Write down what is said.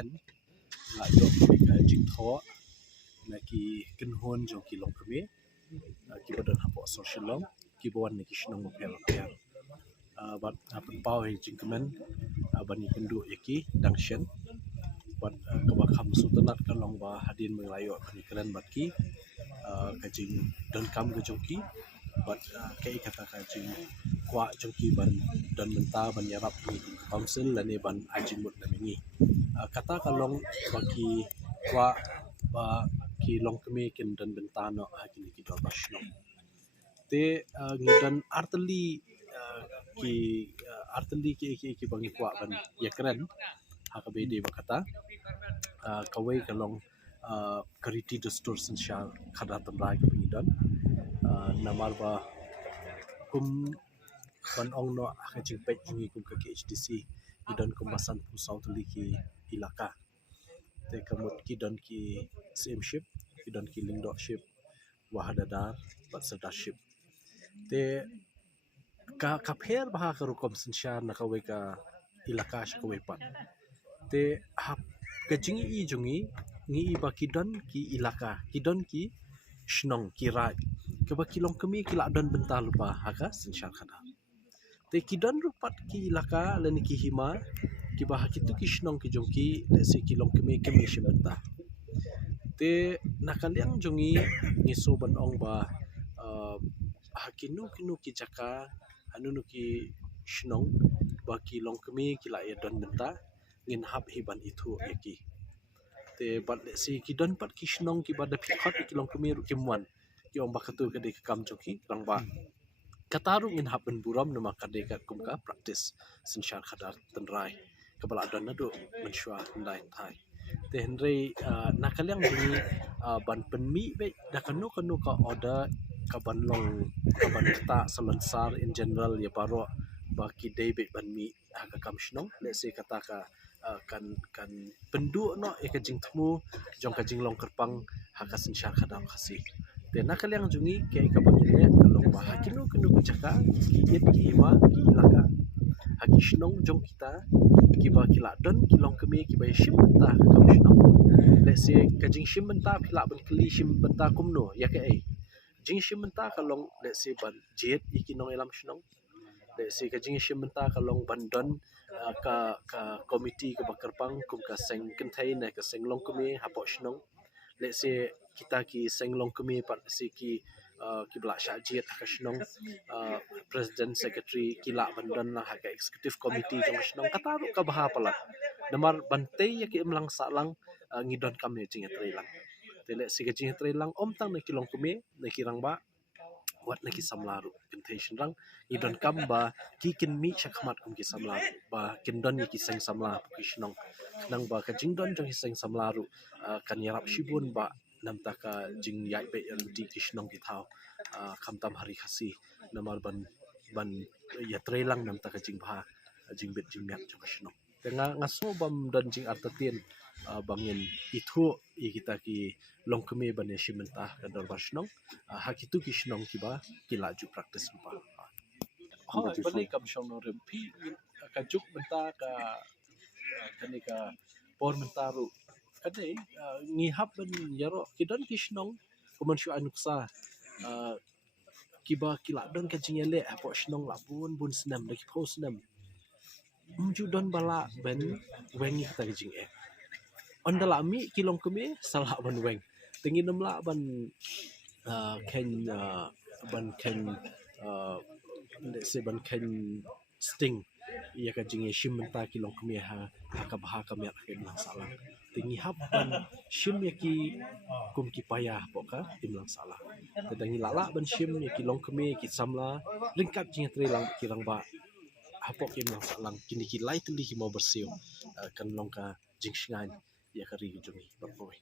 chen la yo ka jing tho na ki kin hon jong ki long kami ki bodan hapo social long ki bon ni ki shnong mo pel pel bat apun pau hi jing kemen bani kendu yaki dang shen bat ka kham su tanat ka long ba hadin melayo ni keren bat ki ka jing don kam ka jong ki bat kai kata ka jing kwa jong ki ban don menta ban yarap ni council lani ban ajing mut na mingi kata ka long ba ki kwa ba ki long kami kin don menta no hakin ki dor bash no te ngidan arteli ki bangi kwa ban ya keren hakabede bakata kawai kalong kariti dustur sensyal khadatan rai ka bingidan namar ba kum ban ong no akajing pet jingi kum ka HDC idan kum masan pu south ki ilaka te kamut kidan ki same ship kidan ki lingdok ship wahadadar bat sardarship te ka pher bah ka rukom sensyal na kawai ka ilaka shkawai pat te hap kajingi i jungi ngi iba kidan ki ilaka kidan ki shnong ki rai ke ba kilong kami kila don bentar lupa haka sensyal khada te kidan rupat ki ilaka lani ki hima ki ba hakitu ki shnong ki jongki le se kilong kami shimenta te nakaliang jungi ngiso ban ong ba hakinu kinu ki jaka anunu ki shnong ba kilong kami kila ya don benta ngin hab hiban itu yaki te bat le si kidan pat ki shnong ki bada phikhat ki long kami ru kimwan ki ong bakatu ka de kam joki rang ba kataru ngin hab ben buram nama ka de ka kum ka practice sensyal khadar tenrai kabala don nadu menshwa ndai thai te henry nakaliang ni ban penmi be dakanu kanu ka order ka ban long ka ban ta salansar in general ya baro baki debit ban mi haka kam shnong le se kata ka kan pendu no e ka jing thmu jong ka jing long kerpang haka sensyal khadam khasi te nakaliang jungi ke ka bangile kalong ba hakinu kenu jaka yet ki ma ki laka haki shnong jong kita ki ba kila don ki long kemi ki ba shim ta kam shnong le se ka jing shim ta phila ban kli shim ta kumno ya ke ai jing shim ta kalong le se ban jet ikinong elam shnong le se ka jing shim ta kalong ban don ka komiti ka bakarpang kum ka seng kentai na ka seng long kumi hapo shnong le se kita ki seng long kumi pat se ki bla shajiat ka shnong president secretary kila bandan la ha ka executive committee jong shnong kataru ka baha pala namar bantei ya ki imlang salang ngidon kami jing etrelang tele se ka jing etrelang om tang na kilong kumi na kirang ba wat na ki samlaru intention rang idon kam ba ki kin mi shakmat kum ki samlaru ba kin don ki seng samla ki shnong nang ba ka jing don jong ki seng samlaru kan yarap shibun ba nam ta ka jing yai be di ki shnong ki thau kham tam hari khasi namar ban ya trelang nam ta ka jing bha jing bet jing mek jong shnong tenga ngaso bam dan jing artatien bangin itu kita ki long kemi bane shimenta ka dor bashnong hakitu ki shnong ki ba ki laju practice ba ha bane kam shong no rempi ka juk menta ka kani ka por menta ru kade ngi hab ban yaro kidan ki shnong kuman shu anuksa ki ba ki la don ka jingele apo shnong la bun snam da ki post nam mju don bala ben wengi ta ki jing ondala mi kilong kumi salah ban weng tingin namla ban ken se ban ken sting ya ka jinge shim ta kilong kumi ha ka baha ka mer na salah tingi hab ban shim ya ki kum ki paya poka timlang salah tedangi lala ban shim ya kilong kumi ki samla lingkap jinge trelang kirang ba hapok ki lang salang kini ki light li ki mau bersih kan long ka jing shngan ya kari jungi berboy